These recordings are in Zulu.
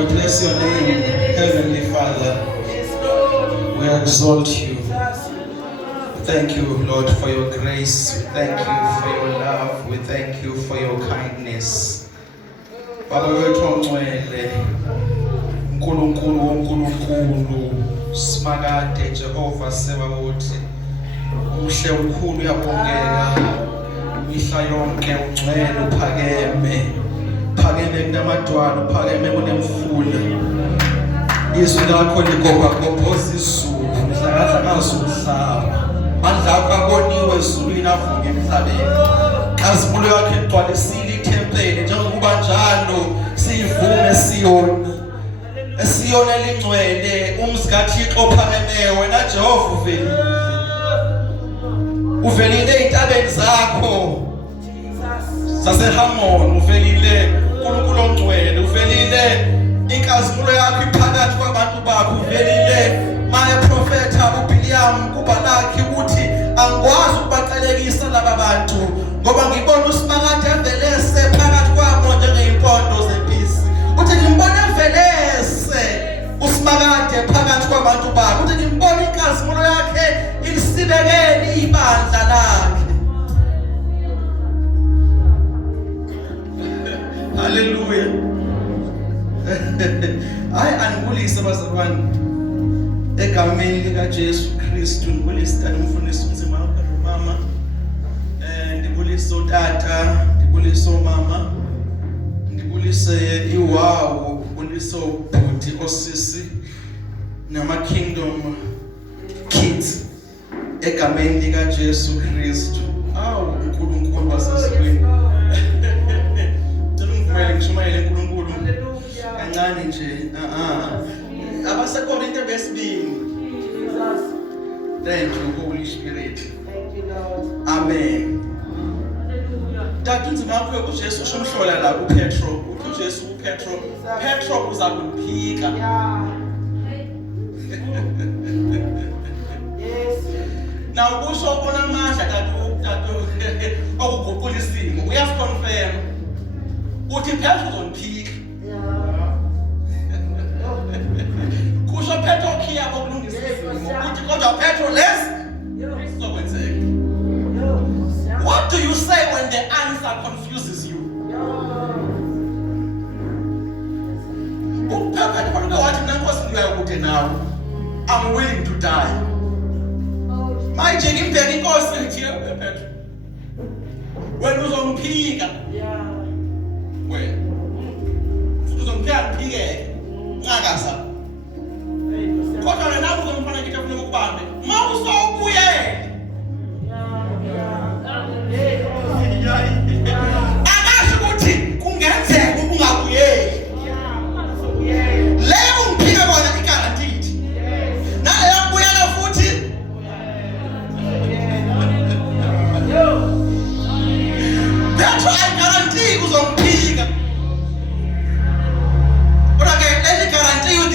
We bless your name, Heavenly Father. We exalt you. Thank you, Lord, for your grace. We thank you for your love. We thank you for your kindness. Baba wethu ongcwele, uNkulunkulu wonkulunkulu, simakade Jehova sebawothi. Umhle ukhulu uyabongeka. Mihla yonke ungcwele uphakeme. Phakeme kunamadwala, uphakeme kunemfula. Izwi lakho ligobagobhoza izulu, lihlakahla umhlaba. Mandla akho aboniwe ezulwini avuke emhlabeni. Kazimulo yakhe igcwalisile ithempeli njengokuba njalo siyivume Siyoni. Esiyoni elingcwele, umzi kaThixo ophakemeyo, wena Jehova uvelile. Uvelile ey'ntabeni zakho zaseHamoni, uvelile uNkulunkulu ongcwele, uvelile inkazimulo yakho iphakathi kwabantu bakho, uvelile maye profeta uBiliam kuBalaki ukuthi angikwazi ukubacelekisa laba bantu ngoba ngibona uSimakade evelese phakathi kwabo njengeyimpondo zempisi. Uthi ngimbona evelese uSimakade phakathi kwabantu bakho, uthi ngimbona inkazimulo yakhe ilisibekele ibandla lakhe. Hallelujah. Hayi angibulise bazalwane egameni lika Jesu Kristu, ngibulise tata umfundisi umzima mama, ngibulise utata, ngibulise umama, ngibulise iwawo, ngibulise ubhuti osisi nama kingdom kids egameni lika Jesu Kristu. Awu uNkulunkulu wasezulwini. Ngishumayele uNkulunkulu kancane nje. Abasekorinte besibini. Thank you Holy Spirit. Thank you Lord. Amen. Tata unzima wakho uJesu ushomhlola la kuPetro. uJesu kuPetro. Petro uza kumphika. Yes. Now kusho khona amandla tata okuguqula isimo. Uyasiconfirm. Uthi Petro uzomphika. Kusho Petro kia bokulungisa isimo. Uthi kodwa Petro lesi sokwenzeka. What do you say when the answer confuses you? Uphakathi kwabantu wathi nankosi ngiyakude nawe. I'm willing to die. Manje ngimbheka inkosi ethi Petro. Wena uzomphika. Wena uzomphika ngiphike. Ngakasa. Kodwa wena uzomfana ngithi ufuna ukubambe. Mawusobuye. Akazi ukuthi kungenzeka ukungabuyeli. Leyo ngiphika bona i-guaranteed. Naleyo mbuyela futhi. That's why I guarantee uzomphika. But again, let me guarantee you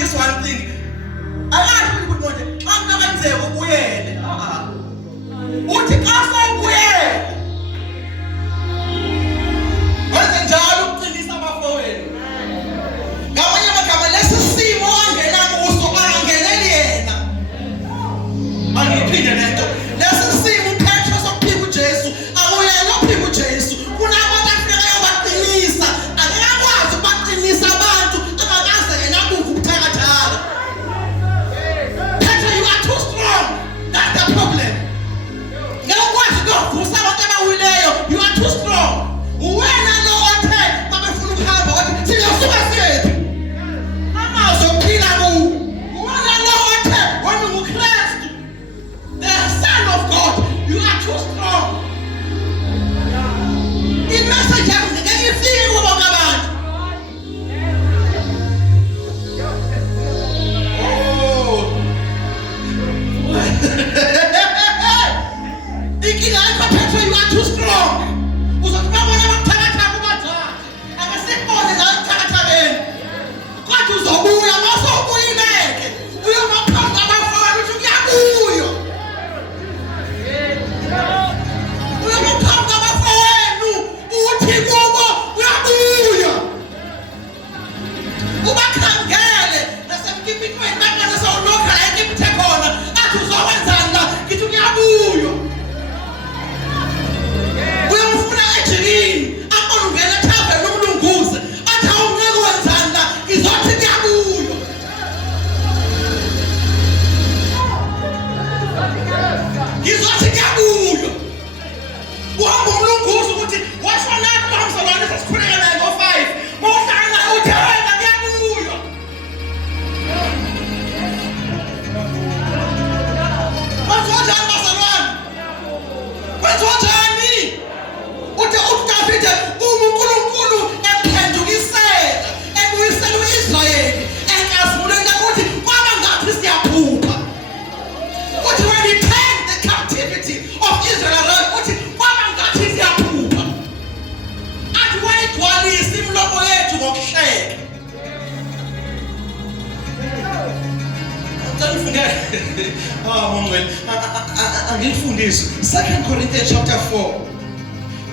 angilifundise 2 Corinthians chapter 4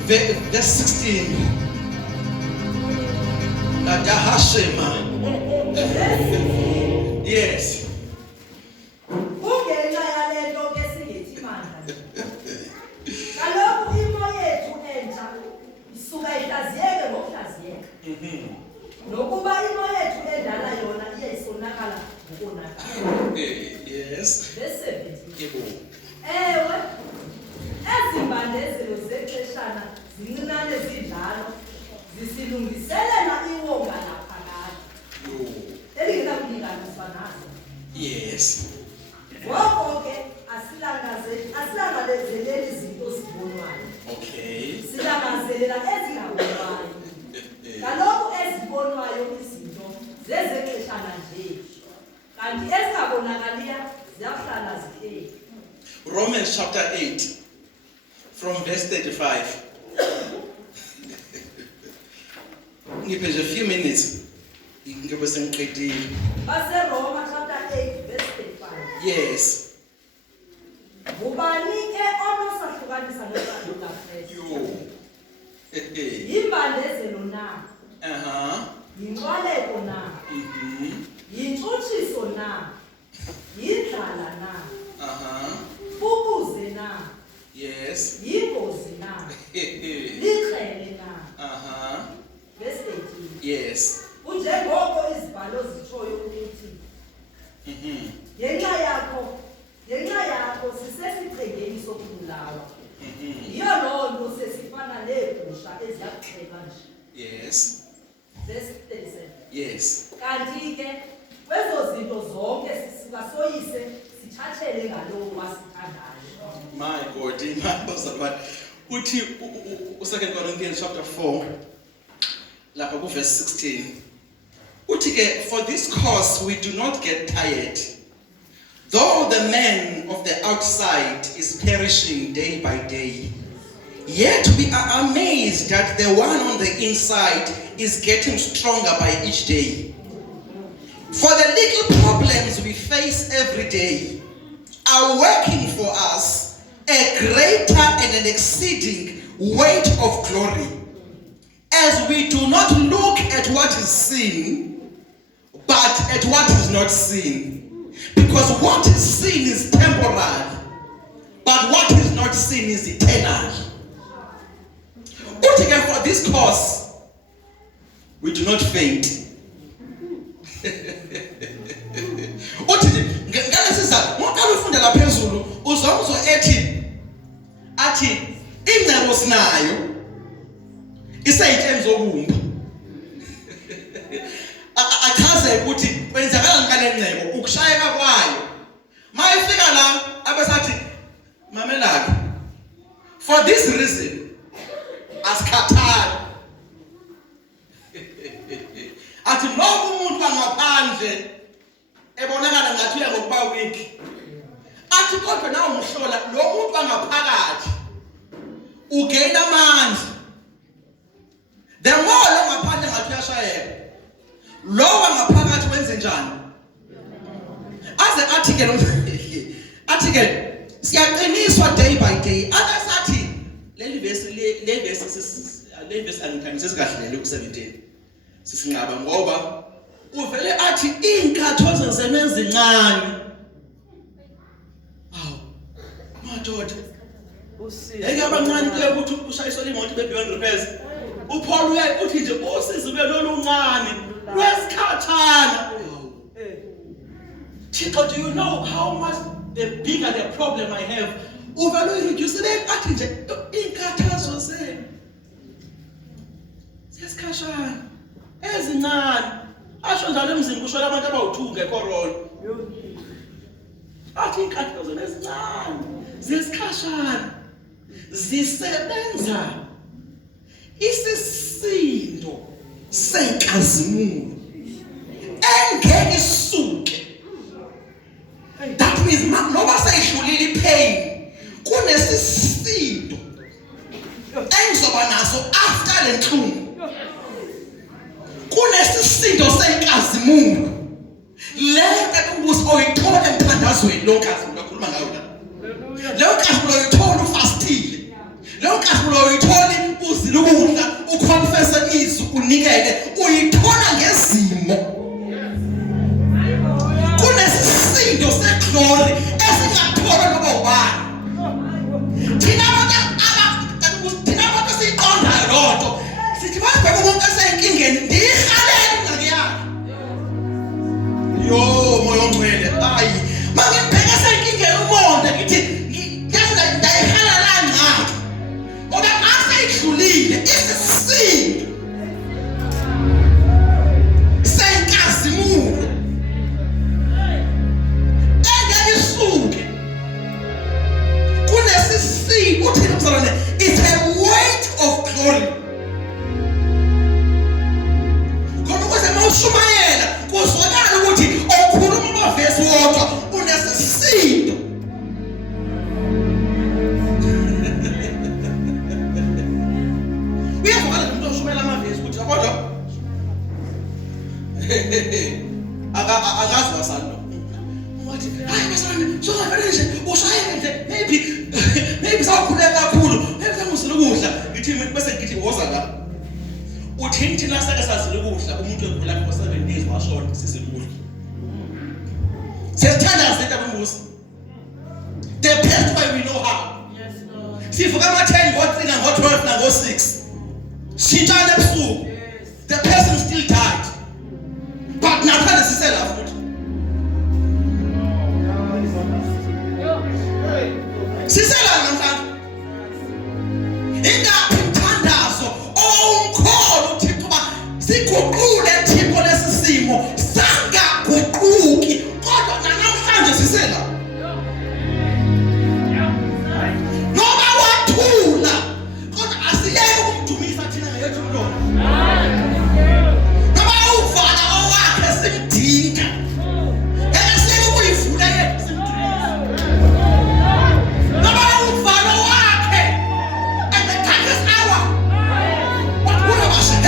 verse 16. Nadahashema. Yes. Kungenxa yalento ke singethi manje. Kaloku imo yethu entsha isuka ihlaziyeke ngokuhlaziyeka. Nokuba imo yethu endala yona iyayisonakala ngokonakala. Yes. Verse 17. Yebo. Ewe, ezimbandezelo zexeshana zincinane zidlala zisilungiselela iwonga laphakade. Elingekakulinganiswa nazo. Yes. Ngoko ke asilangazeleli izinto zibonwayo. Okay. Silangazelela ezingabonwayo. Kaloku ezibonwayo izinto zezexeshana nje. Kanti ezingabonakaliyo ziyahlala zihleli. Romans chapter 8 from verse 35. Ngiphe nje a few minutes. Ngibe sengiqedile. Base Roma chapter 8 verse 35. Yes. Ubani ke onosahlukanisa nothando kaKristu? Yo. Yimbandezelo na? Yinxwaleko na? Yintshutshiso na? Yindlala na? Ubuze na? Yes. Yingozi na? Likrele na? Verse 18. Yes. Njengoko izibhalo zitshoyo ukuthi ngenxa yakho sisesichengeni sokubulawa. Yiyo loo nto sesifana neegusha eziyakuxhela nje. Yes. Verse 37. Yes. Kanti ke kwezo zinto zonke sisibasoyise sithathele ngalowo wasithandayo. My God, my uthi 2 Corinthians chapter 4 lapha ku verse 16. Uthi ke, for this cause we do not get tired, though the man of the outside is perishing day by day, yet we are amazed that the one on the inside is getting stronger by each day. For the little problems we face every day are working for us a greater and an exceeding weight of glory, as we do not look at what is seen, but at what is not seen. Because what is seen is temporal, but what is not seen is eternal. Altogether, for this cause, we do not faint. Ingcebo sinayo isayithenzo obumba. Achaze ukuthi kwenzakalani ngale ngcebo ukushayeka kwayo. Mayifika la abesathi mamelaka. For this reason asikhathali. Athi noma umuntu wangaphandle ebonakala ngathi uya ngokuba weak. Athi kodwa nawe umhlola lo muntu wangaphakathi ugain amandla. The more lo ngaphandle ngathi uyashayeka. Lo wangaphakathi wenze njani? Aze athi ke siyaqiniswa day by day. Akasathi le verse angikhamisa sikahlele ku 17. Sisinqaba ngoba uvele athi inkatho zesebenza ezincane. Awu. Madoda. Yeke abancane kuye ukuthi ushayiswa imoto beyond repairs. uPaul uthi nje usizo loluncane lwesikhathana. Thixo, do you know how much the bigger the problem I have? Uvele reduce athi nje inkathazo zenu sesikhashana ezincane. Asho njalo emzini kusho abantu abawu2 ngecorona. Athi inkathazo zenu ezincane zesikhashana zisebenza isisindo senkazimulo engeke isuke. That means noba seyidlulile ipain kunesisindo engizoba naso after le nhlungu. Kunesisindo senkazimulo le ekubuza oyithola enkazweni lo nkazimulo akhuluma ngayo la. Leyo nkazimulo uyithola ufastile. Leyo nkazimulo uyithola uzile ukudla, uconfess izwi, unikele, uyithola ngezimo. Kunesisindo seglory esingathola noma ubani. Thina abantu siqonda lonto. Sithi manje umuntu eseyinkingeni ndihalele ingxaki yakhe. Yo moyo ongcwele ayi mangibheka eseyinkingeni umonde ngithi ngiyazi ndayihala la ngxaki. Ngoba asayidlulile isisindo. Seyinkazimulo. Engekisuke. Kunesisindo uthini msalwane? It's a weight of glory. Ushumayela kuzwakala ukuthi okhuluma amavesi wodwa unesisindo. Uyazwakala umuntu oshumela amavesi ukuthi kodwa akazwa sando. Wathi hayi masana sokuvele nje ushayele nje maybe sawukhuleka kakhulu maybe sangusile ukudla ngithi bese ngithi woza la. Uthini thina sake sazile ukudla umuntu egula for 7 days washona sisekudla. Siyathandana izinto abumbusi. The best way we know how. Yes Lord. Sivuka ama-10 ngo-3 ngo-12 ngo-6. Shintshana ebusuku. The person still died. But naphana sisela futhi. Sisela namhlanje. Ingaphi umthandazo omkhulu uThixo ba siguqule Thixo lesisimo sangaguquki kodwa namhlanje sisela. Noma wathula kodwa asiyeke ukumdumisa thina ngeyethu umlomo. Noma uvala owakhe simdinga. Esiyeke ukuyivula yethu simdinga. Noma uvala owakhe at the darkest hour. What was it?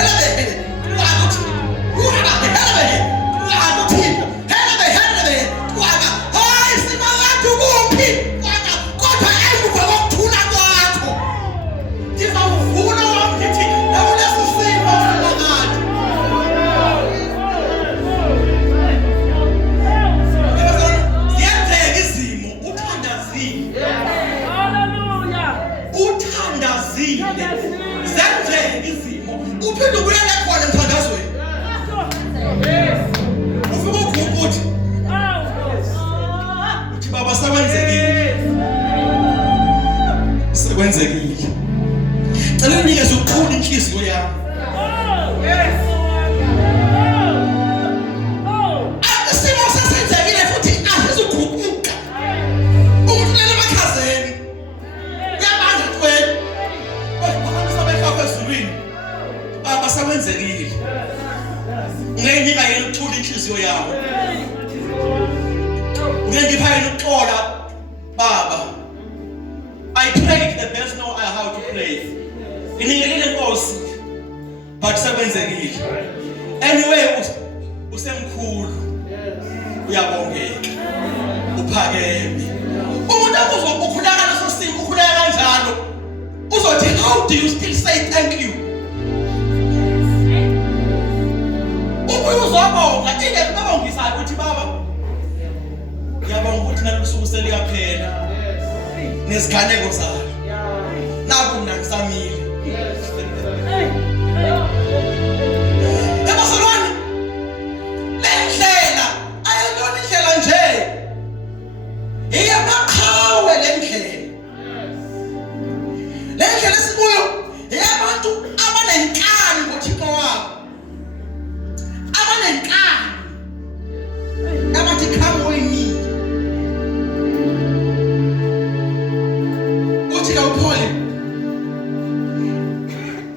Uphinde ubuyele khona emthandazweni. Ufike uguquthi. Uthi baba sekwenzekile. Sekwenzekile. Cela unikeze ukuthula inhliziyo yami. Isimo sesenzekile futhi asizuguquka. Umuntu lele emakhazeni. Uyabanga kwenu. Bahamba bekhafa ezulwini. Basakwenzekile. Ngeyinika yena ukuthula inhliziyo yawo. Ngengipha yena ukuxola baba. I prayed the best know how to pray. Ingelele Nkosi. But sekwenzekile. Anyway usemkhulu. Uyabongeka. Uphakeme. Umuntu akuzwa ukukhuleka leso simo ukhuleka kanjalo. Uzothi how do you still say thank you? Uzobonga ingeke babongisayo ukuthi baba ngiyabonga ukuthi nalosuku seliyaphela neziganeko zayo naku nakusamile ebasolwane lendlela ayiyona indlela nje iyamaqhawe lendlela sikuyo yabantu abanenkani ngoThixo wabo. Abathi come with me. Uthi kawuphole.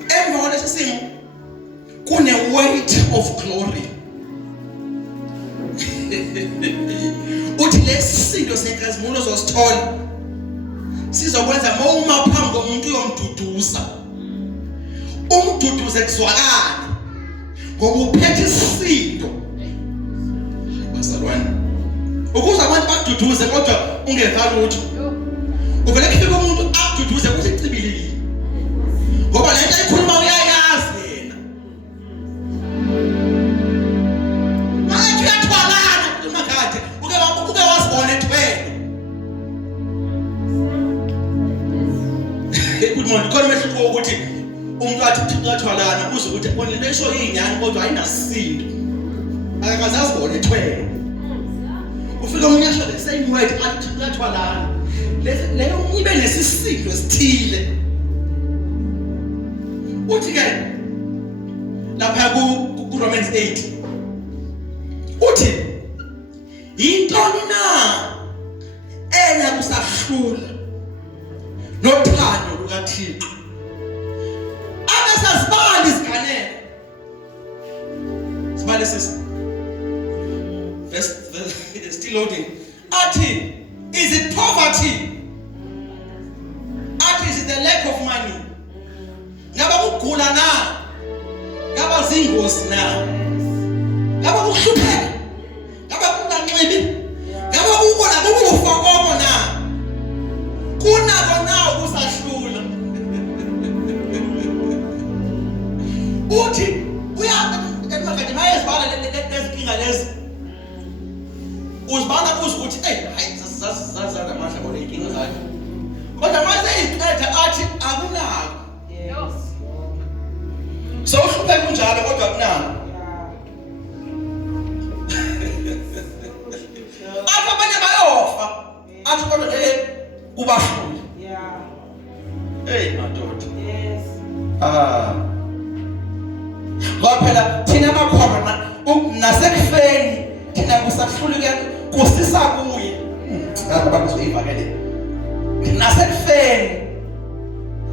Emva kwalesi simo kune weight of glory. Uthi lesisindo senkazimulo zosithola sizokwenza uma phambi komuntu uyomduduza. Umduduze kuzwakala. Ngoba uphethe isisindo. Bazalwane ukuze abantu akududuze kodwa ungeva lutho. Uvele kufike umuntu akududuze kuthi icibilile. Ngoba le nto ayikhuluma uyayazi yena. Manje uyathwalana kumakade uke wasibona ethwele. Good morning. Khona mehluko ukuthi umuntu athi uyathwalana uze ukuthi bona le nto iyinyani kodwa ayinasindo. Akakazazi bona ethwele. Ufika umuntu asho the same word athi uyathwalana. Leyo ibe nesisindo esithile. Uthi ke lapha ku Romans 8 uthi intoni na ena kusahlula nothando lukaThixo abesazibali iziganeko sibale sisi verse still loading athi is it poverty athi is it the lack of money ngaba ukugula na ngaba zingozi na ngaba ukuhlupheka ngaba kunganxibi ngaba ukubona kukufa konke na kunako na ukusahlula uthi uya emakade mayezibala lezinkinga lezi uzibana ukuthi hayi zaza namandla bona inkinga zakhe kodwa mase iqeda athi akunako so uhlupheka kunjalo kodwa akunako apha abanye bayofa athi kodwa kubahlula madoda ngoba phela thina makhona nasekufeni thina kusahluleke kusisa kuye bakuzoyivakele nasekufeni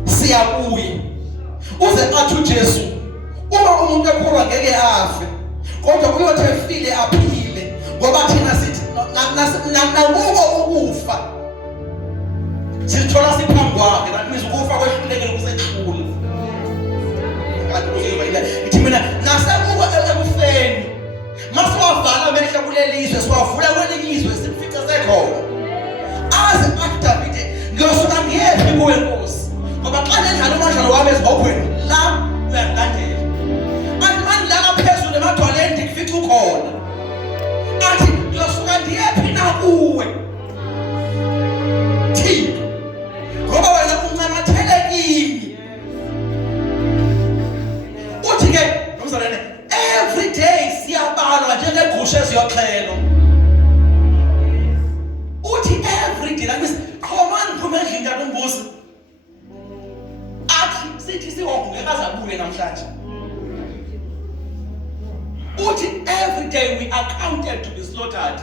siya kuye uze athi uJesu uma umuntu ekholwa ngeke afe kodwa uyothi efile aphile ngoba thina sithi nakuko ukufa sithola siphambi kwakhe that means ukufa kwehlulekile kusehlula kanti kuzoyiba ithi mina nasemuko ekufeni masiwavala amehlo kulelizwe siwavula kwelizwe simfica sekhona aze athi David ngiyosuka ngiyephi kuwe Nkosi ngoba xa nendlala umadlalo wami ezibhokweni la uyangilandela athi mandlala phezulu emadwaleni ndikufica ukhona athi ngiyosuka ndiyephi na kuwe Thixo ngoba wena uncamathele kimi uthi ke nomzalwane every day siyabalwa njengegusha eziyoxhelwa uthi every day like khomani phuma endlini kaNombusi athi sithi siwongeke azabuye namhlanje uthi every day we are counted to be slaughtered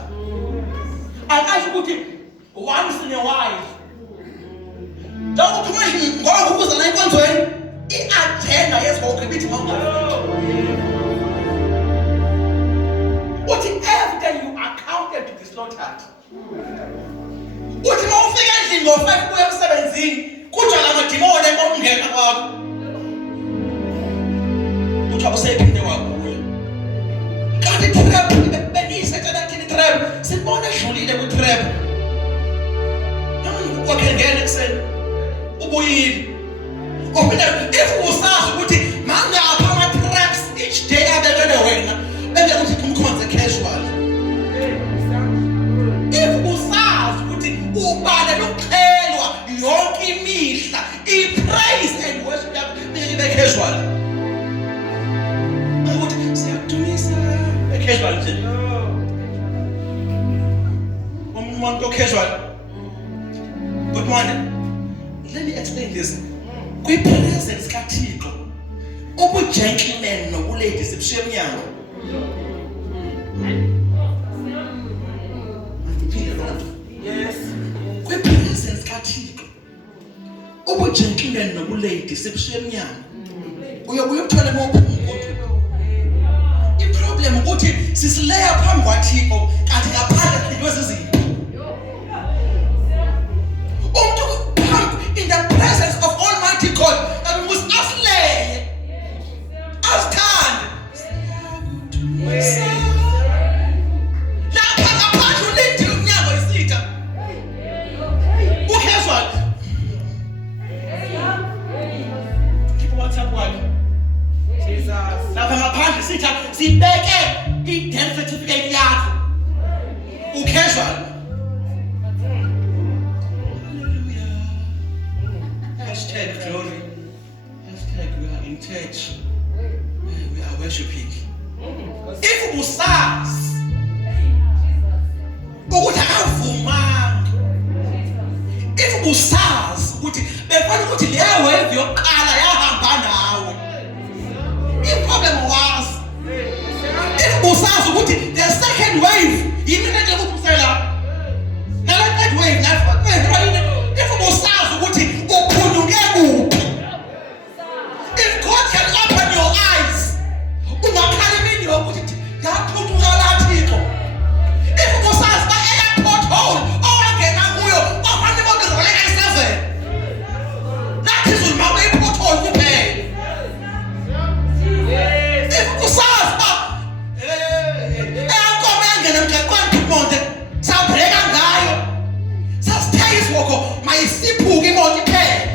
akasho ukuthi once in a while Dawu kumashi ngoba ukuza la inkonzweni iagenda yesibonke bithi mama uthi every day you are counted to be slaughtered uthi mawufika endlini ngo5 kuya emsebenzini kujala amadimoni ekongena kwakho uthi awusephinde wakuya kanti trap benise kana kini trap sibone edlulile ku trap nami ukwakengena ekseni ubuyile ophinda if usazi ukuthi mangapha ama traps each day abekele wena bese uthi kumkhonze casual if usazi ukuthi ubale lokukhelwa yonke imihla ipraise and worship yakho ibe casual ukuthi siyakudumisa casual nje umuntu casual good morning. Let me explain this. Kwi-presence kaThixo ubu-gentleman nobu-lady sibushiye emnyango. Andiphinde loo nto. Yes. Kwi-presence kaThixo ubu-gentleman nobu-lady sibushiye emnyango. Uyobuye uthole emophungu. I-problem ukuthi sisileya phambi kwaThixo kanti ngaphandle sinikwe zizinto. In the presence of Almighty God, that we must aslay, stand. Lapha ngaphandle ulinda umnyango isithi sitha sibeke i-death certificate yakho ucasual. Hashtag glory. Hashtag we are in church. We are worshiping. If usazi ukuthi akavumanga, if usazi ukuthi befana ukuthi leyo wave yokuqala yahamba nawe, i-problem was if usazi ukuthi the second wave yimina nje kuphusela nala third wave na fourth wave, if usazi ukuthi uphunduke kuphi, if God can open your eyes ungakhala imini yokuthi yaphunduka lathixo, if usazi ba airport hole owangena kuyo kwafanele bonke I7 that is my airport hole kuphela. If usazi ba eyankomo yangena mgaqweni imoto sabhreka ngayo sasithenga isiboko mayisiphuke imoto iphele,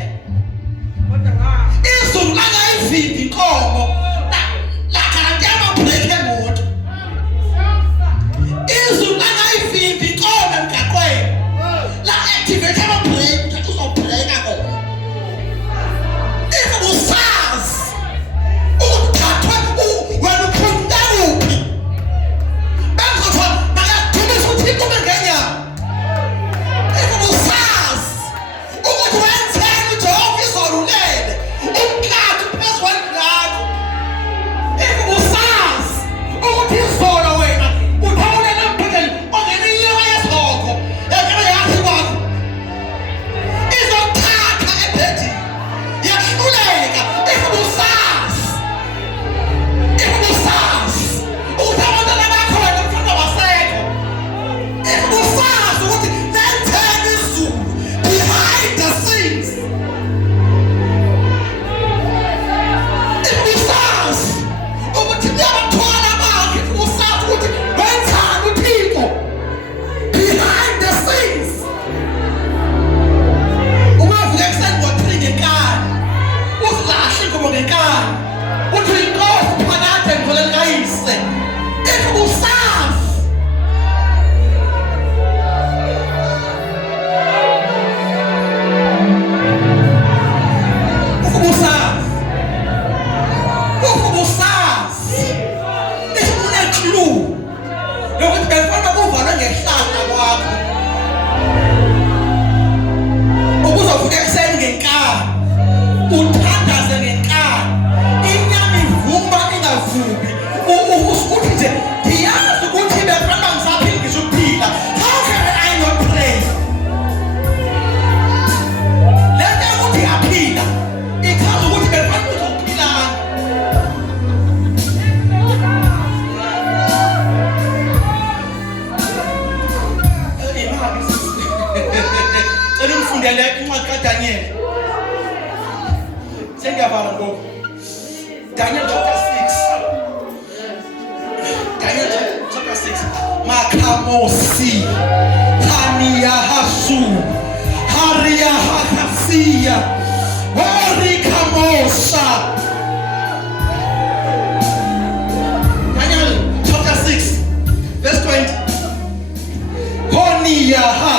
izulu langayivimbi inkomo lakhanti amabhreki emoto, izulu langayivimbi inkomo emgaqweni la-activate amabhreki uzobhreka kona. If usazi ukuthathwa wena uphumta kuphi bengizothiwa makadumisa uthixo bengenyama. If usazi ukuthi wenzeni uJehova izolulele umkhathi phezu kwendlako, if usazi ukuthi izolo wena uthawulela embhedeni ongena inyama yesiboko engena yathi kwakho izokuthatha ebhedini yahluleka. If usazi ukuthi abantwana bakho wena mfana basekho, if usazi ukuthi lenzeni izulu behind the scenes, if usazi ukuthi kuyabathwala bakhe, if usazi ukuthi wenzani uthixo behind the scenes, ungavuka ekuseni ngo-3 ngenkani uzilahle inkomo ngenkani uthi uyinkosi phakade ngikholela likayise. If usazi une-clue yokuthi bekufanele kuvalwe ngehlahla kwakho ukuzovuka ekuseni ngenkani uthandaze ngenkani, inyama ivumba ingavubi, uthi nje ndiyazi ukuthi bekufanele ngisaphinde ngizuphila. How can I not pray? Le nto yokuthi yaphila ichaza ukuthi bekufanele uzophilana. Cela ngifundele incwadi kaDaniel. Sengiyavala ngoku. Daniel chapter 6. Daniel chapter 6. Makamosi. Hania hasu. Haria hakasia. Horikamosa. Daniel chapter 6 verse 20. Honia ha.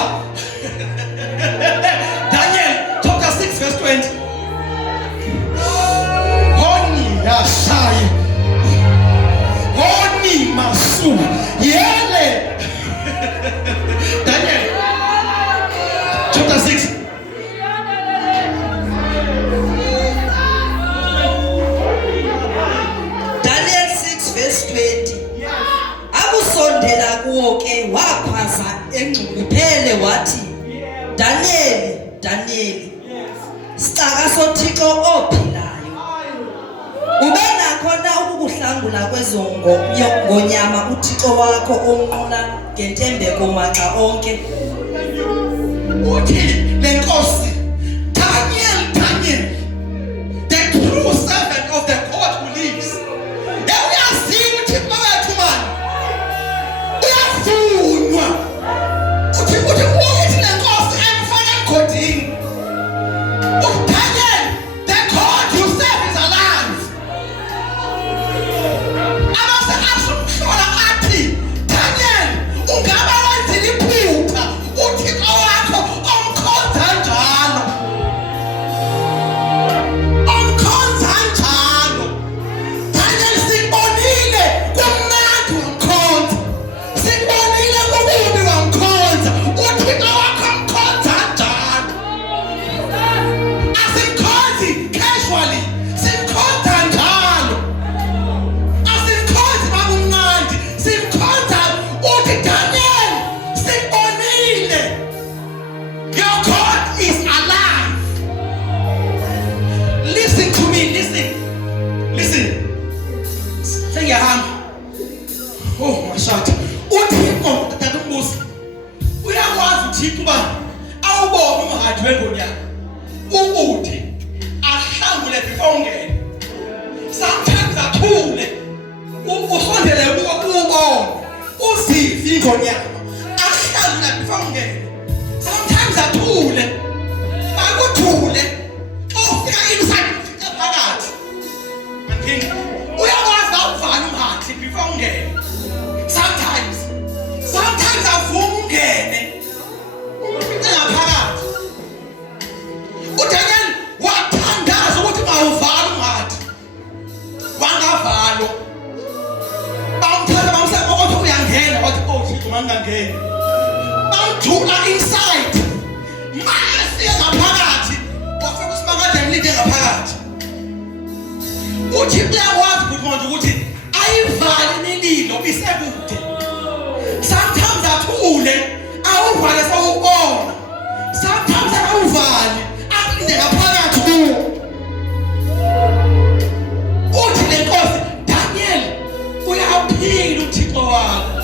Daniel chapter 6 verse 20. Honi yashai. Honi masu. Yele. Daniel chapter 6. Daniel 6 verse 20. Akusondela kuwo ke wakhwaza engcukuphele wathi, Danieli, Danieli, sicaka soThixo ophilayo, ube nakho na ukukuhlangula kwezongo ngonyama uThixo wakho onqula ngentembeko maxa onke. Uthi lenkosi Daniel, Daniel, the true servant of the God who lives. Uyaziwa uthi mawethu mani uyafunwa. Uthi lenkosi emfaka emgodini. Uthi Daniel, the God you serve is alive. ngiyahamba. Oh mashata. Uthixo tata umbusi. Uyakwazi uthixo uba awubone umhathi wengonyama. Ukude ahlangule before ungene. Sometimes athule. Usondele ukubona. Uzive ingonyama. Ahlangule before ungene. Sometimes athule. Akuthule. Ofika inside phakathi. Andini. Uyakwazi awuvala umhathi before ungene. Sometimes avuma ungene. Phakathi. UDaniel wathandaza ukuthi mawuvala umhathi. Wangavalwa. Bamthatha bamseka ukuthi uyangena wathi Thixo mangangeni. Bamthula inside. Mase ngaphakathi. Wafika usimakade emlinde ngaphakathi. Uthi uyakwazi ukuthi ayivale imililo isekude. Sometimes athule awuvale sawubona. Sometimes awuvale akulinde ngaphakathi kuwo. Uthi lenkosi Daniel uyaphila uThixo wakho.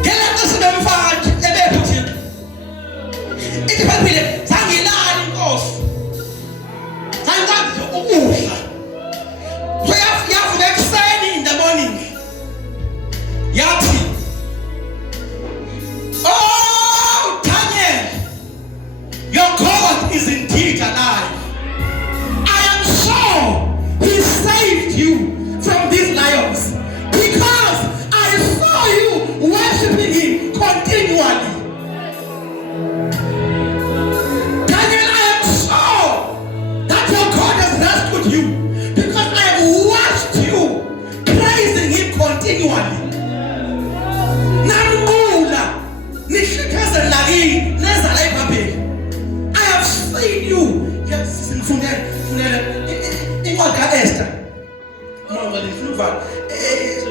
Ngeke sibemfaka ebephi uThixo. Ithi phambili sangilala inkosi. Sangikwazi ukudla. Yavuka ekuseni in the morning. Yathi oh Daniel, your God is indeed alive. I am sure he saved you from these lions because I saw you worshiping him continually. Daniel, I am sure that your God has rescued you because I have watched you praising him continually. I have seen you. Yes, in Esther.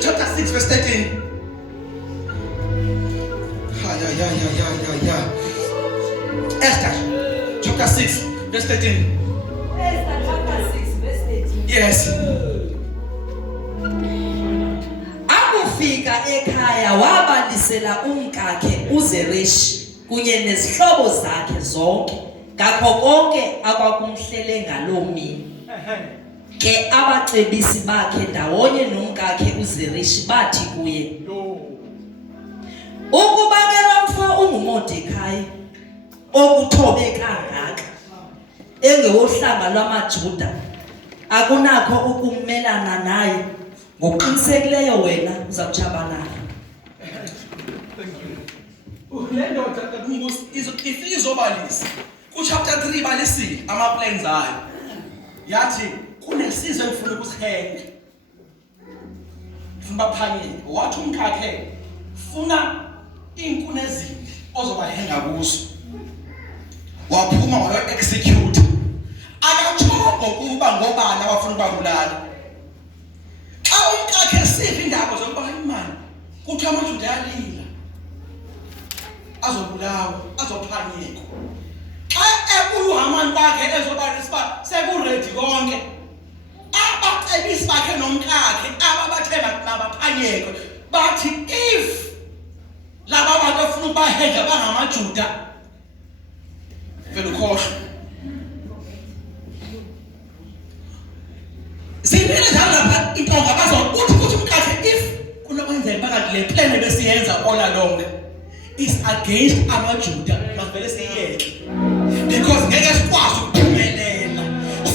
Chapter 6, verse 13. Esther, chapter 6, verse 13. Esther chapter 6, verse 13. Yes. Akufika ekhaya wabalisela umkakhe uZereshi kunye nezihlobo zakhe zonke ngakho konke akwakumhlele ngaloo mini. Ke abacebisi bakhe ndawonye nomkakhe uZereshi bathi kuye, ukuba ke lo mfo unguModekhayi okuthobe kangaka engewohlanga lwamaJuda akunakho ukumelana naye, ngokuqinisekileyo wena uzawutshabalala. Le ndoda kaNkosi ifike izobalisa ku chapter 3 balisile ama plans ayo. Yathi kunesizwe engifuna ukusihenge. Ngifuna baphanyele. Wathi umkhakhe funa inkuni ezinde ozobahenga kuzo. Waphuma wayo execute. Akathoko kuba ngobani abafuna ukubulala. Xa umkhakhe sithi indaba zokuba imali kuthi amaJuda yalila. Azobulawa, azophanyekwa. Xa uHamani bakhe ezobalisa sekuredi konke. Abacebisi bakhe nomkakhe ababathemba nabaphanyekwe bathi if laba bantu bafuna ukubahenga bangamaJuda vele ukhohlwa. Sinele lapha intonga bazokuthi umkakhe if kunokwenzeka phakathi le plan besiyenza all along is against amaJuda mavele siyeke because ngeke sikwazi ukuphumelela,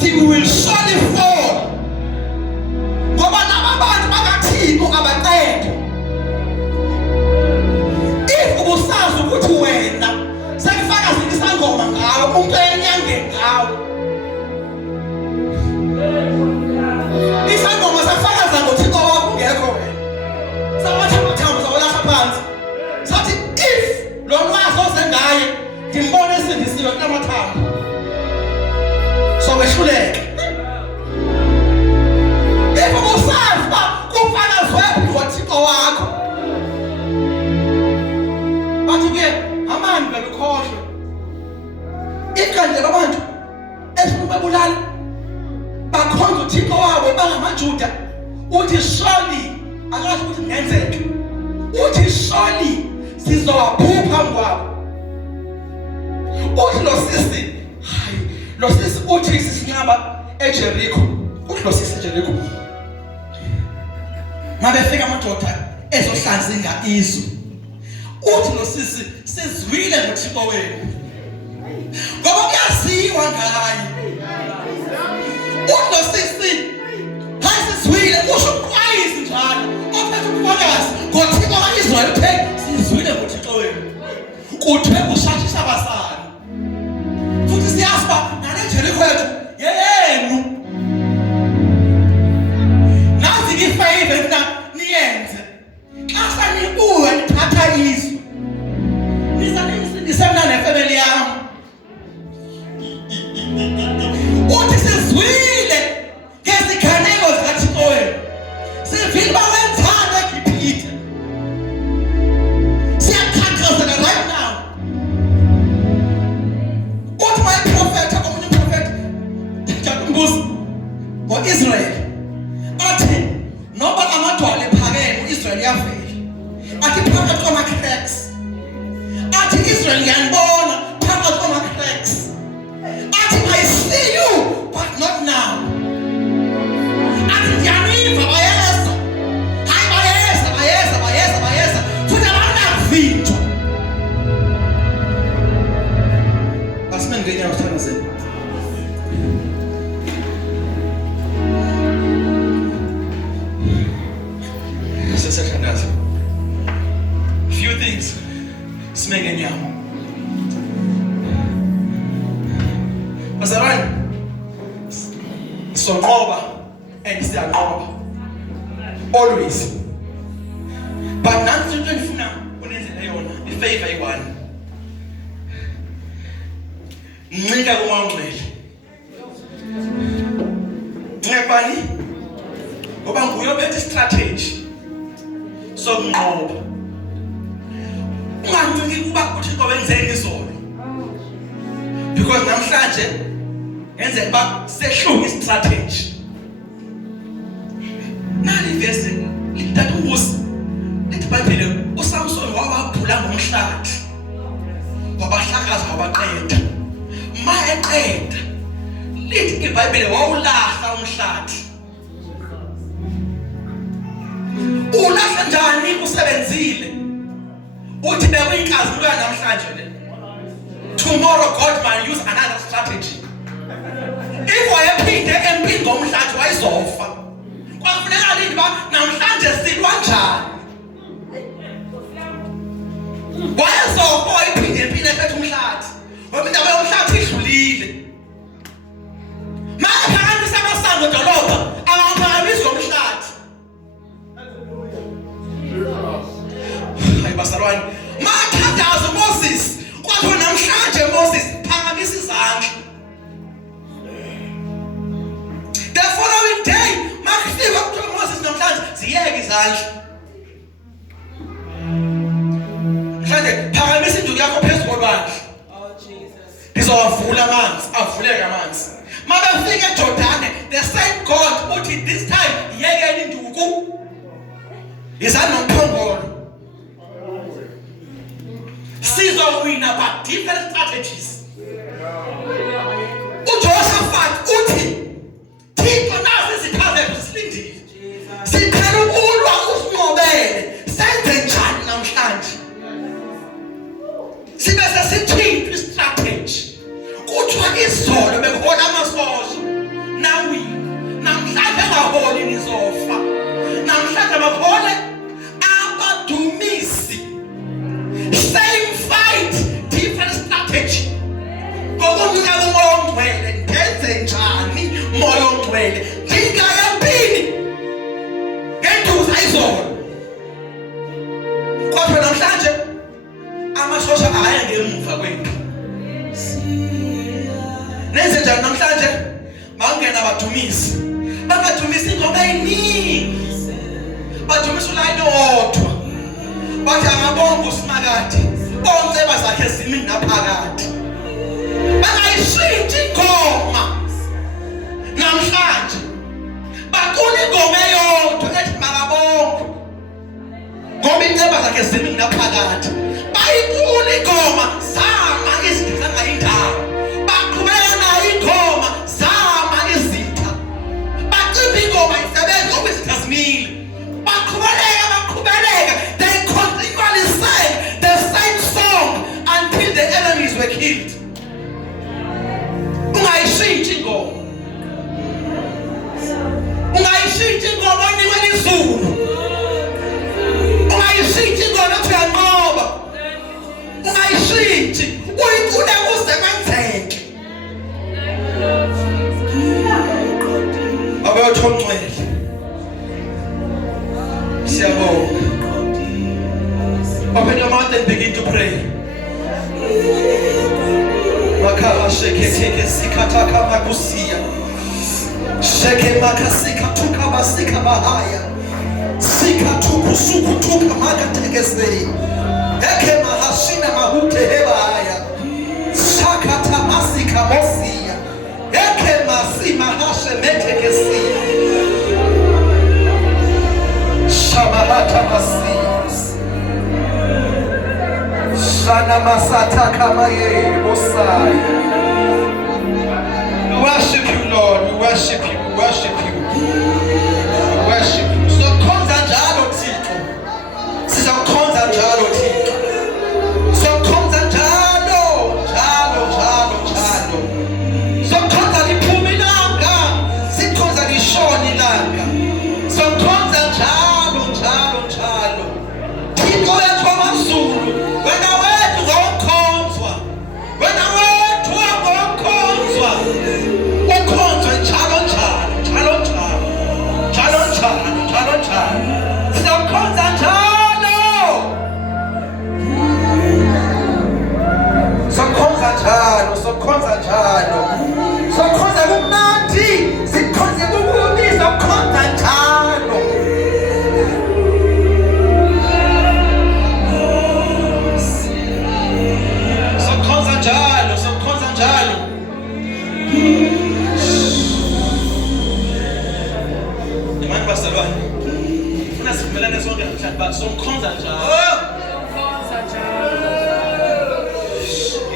we will surely fall ngoba laba bantu bakaThixo abaqedwa. If ubusazi ukuthi wena sekufaka isangoma ngawe umuntu enyangeni ngawe isangoma safakaza ngoThixo wakho ungekho wena sawathi amathambo sawolahla phansi sathi if lo lwazi ozengaye ndimbone esindisiwe kulamathambo so wehluleke surely akathi ukuthi ngenzeke uthi surely sizowaphupha ngwabo uthi lo sisi uthi sisincaba eJericho uthi lo sisi eJericho mabefika amadoda ezohlanzinga izwe uthi lo sisi sizwile ngoThixo wenu ngoba kuyaziwa ngaye uthi lo sisi hasizwile usho uqwayisi njalo ophethe ubufakazi ngoThixo kaIsrael uthe sizwile ngoThixo wenu kuthe kushashisa abasana futhi siyazi ba naleJericho yethu yeyenu nazi ngifayile mina niyenze xa sanibuya nithatha izwi nisemna nefamily yami uthi sizwile ngezikhanelo zikaThixo wenu sivile bawenzana eGibhithe siyakhankazela right now uthi my prophet omunye prophet ngiyakumbuza ngo-Israel athi noba amadwala ephakeme u-Israel yavela athi phakathi kwama-cracks athi Israel ngiyanibona phakathi kwama-cracks athi I see you but not now athi ngiyaniva bayeza hayi bayeza futhi abanakuvinjwa asimeni ngenyawo sithanda zenu sesathandaza few things simenge nyawo bazalwane sonqoba and siyanqoba always but nansi into engifuna unenzele yona ifavor eyi-1 ncika kuMangcwele ncebani ngoba nguye obethe strategy sokunqoba unganciki kuba uThixo wenzeni izolo because namhlanje ngenzeka ba sehluka istrategy nali verse lithatha ubusi lithi iBhayibheli uSamson wabaphula ngomhlathi wabahlakaza wabaqeda eqeda lithi iBhayibheli wawulahla umhlathi ulahla njani usebenzile uthi bekuyinkazimulo namhlanje le tomorrow God might use another strategy if wayephinde empini ngomhlathi wayizofa kwakufuneka lini ba namhlanje silwa njani wayezofa wayiphinde empini ephethe umhlathi ngoba indaba yomhlathi idlulile manje phakamisa amasango edolobha awaphakamisi ngomhlathi hayi bazalwane mathandazo Moses kwathiwa namhlanje Moses phakamisa izandla the following day makufika kuthiwa Moses namhlanje ziyeke izandla mhlanje phakamisa induku yakho phezu kolwandle ngizowavula amanzi avuleke amanzi mabefika eJordani the same God uthi this time yekeni induku izandla nomphongolo sizowina but different strategies uJosaphat uthi Thixo nasi sikhazelo silindile siphela ukulwa usinqobele senze njani namhlanje sibe sesithinta istrategy kuthiwa izolo bekhona amasosha nawina namhlanje angaholi nizofa namhlanje bakhole abadumisi same fight different strategy ngokunika umoya ongcwele ngenze njani moya ongcwele ngingaya empini ngenduza izolo kodwa namhlanje amasosha aya ngemuva kwethu nenze njani namhlanje bangena abadumisi bangadumisi ingoma eyiningi badumisa ulayini owodwa bathi angabonga uSimakade onceba zakhe zimi naphakathi bangayishintsha ingoma namhlanje baqula ingoma eyodwa ethi zakhe zimi ngaphakathi. Bayifuna ingoma zama izitha zangayindawo. Baqhubeka nayo ingoma zama izitha. Bacimba ingoma isebenza ngoba izitha zimile. Baqhubeka. They continually sang the same song until the enemies were killed. Ungayishintshi ingoma. Ungayishintshi ingoma onikwe izulu. Ungayishintshi ingoma othi uyanqoba. Ungayishintshi uyicule kuze kwenzeke. Abayotho ngcwele. Siyabonga. Open your mouth and begin to pray. Makala sheke teke sikataka makusia. Sheke makasika tuka basika bahaya. Sika tuku suku tuka makategese. Eke mahashina mahute hebaya. Shakata masika mosia. Eke masi mahashe metekesia. Shabahata masi. Shana masata kama ye bosai. We worship you, Lord. We worship you. We worship you. We worship you. So konza njalo Thixo. Sizokhonza njalo Thixo. So konza njalo. So konza liphuma ilanga. Sikhonza lishona ilanga. So konza njalo. Thixo wethu wamazulu. Wena wethu ngokhonzwa. Wena wethu ngokhonzwa. Ukhonzwe njalo. Sizokhonza njalo. Sokhonza njalo. Sokhonza kumnandi. Sikhonze kukubi. Sokhonza njalo. Sokhonza njalo. Imani basalwane. Ufuna sivumelane sonke namhlanje ba sokhonza njalo.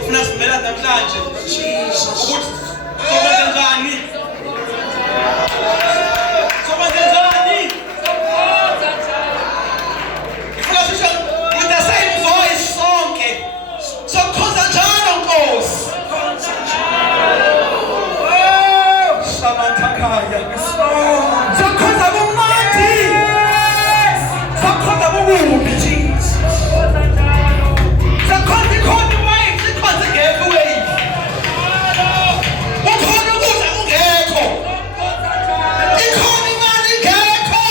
Ufuna sivumelane namhlanje ukuthi sokhonza njani? Ufuna sisho with the same voice sonke. Sokhonza njalo Nkosi. Shamathakaya. Sokhonza kumnandi. Sokhonza kukubi Jesus. Sokhonza ikhona iwave, sikhonza ingekho iwave. Ukhona ukudla kungekho. Ikhona imali ingekho.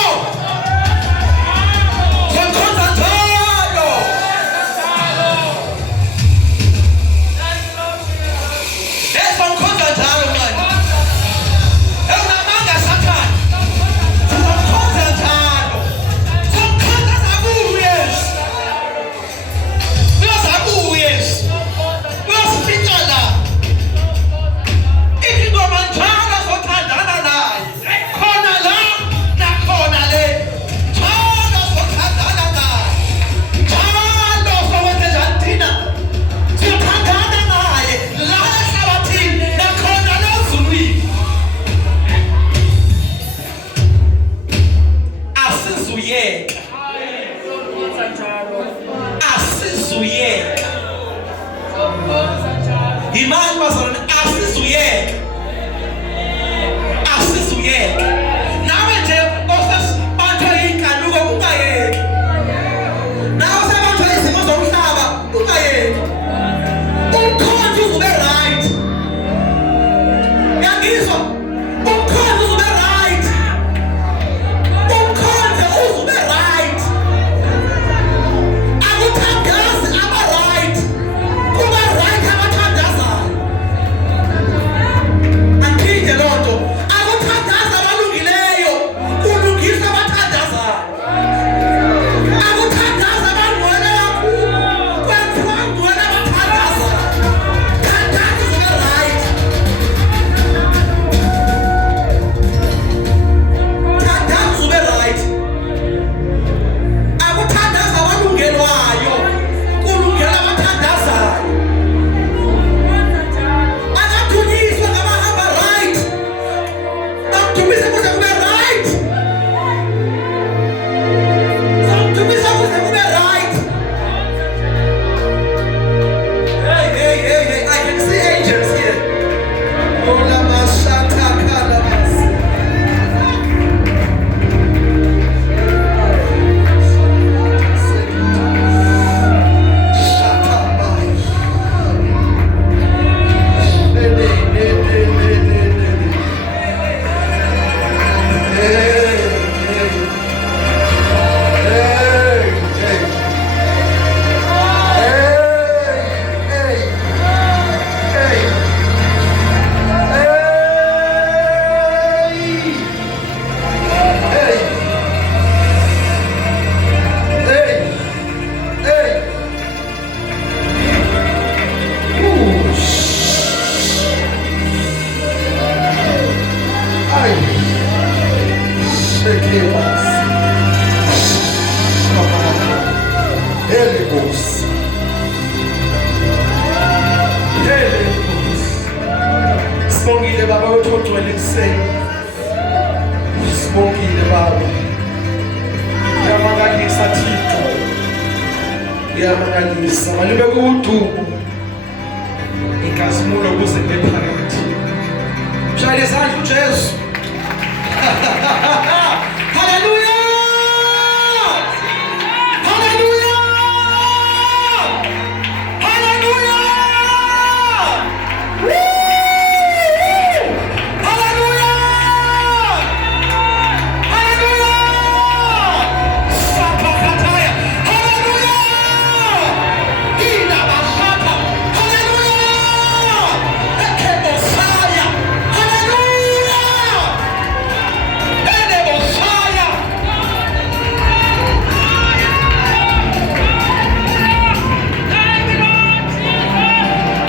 Sokhonza njalo. Sokhonza njalo manje. Unamanga Sathane. Sokhonza njalo. Sokhonza zabuye. Uyozabuye. Uyosifica la. Ithi ngoma njalo sothandana naye. Khona la nakhona le. Njalo sothandana naye. Njalo sokwenza njani thina? Sithandana naye. La ehlabathini nakhona lezulwini. Asizuyeka. Imani bazalwane, asizuyeka. Nawe nje osesibanjwe inkanuko ungayeki. Nawe sebanjwe izimo zomhlaba ungayeki. Umkhonto uzube right. Yangizwa? Umkhonto uzube right. Umkhonto uzube right. Akuthandazi aba right. Kuba right abathandazayo. liyamangalisa, malibe kudumo inkazimulo kuze ephakathi. Shayela isandla uJesu.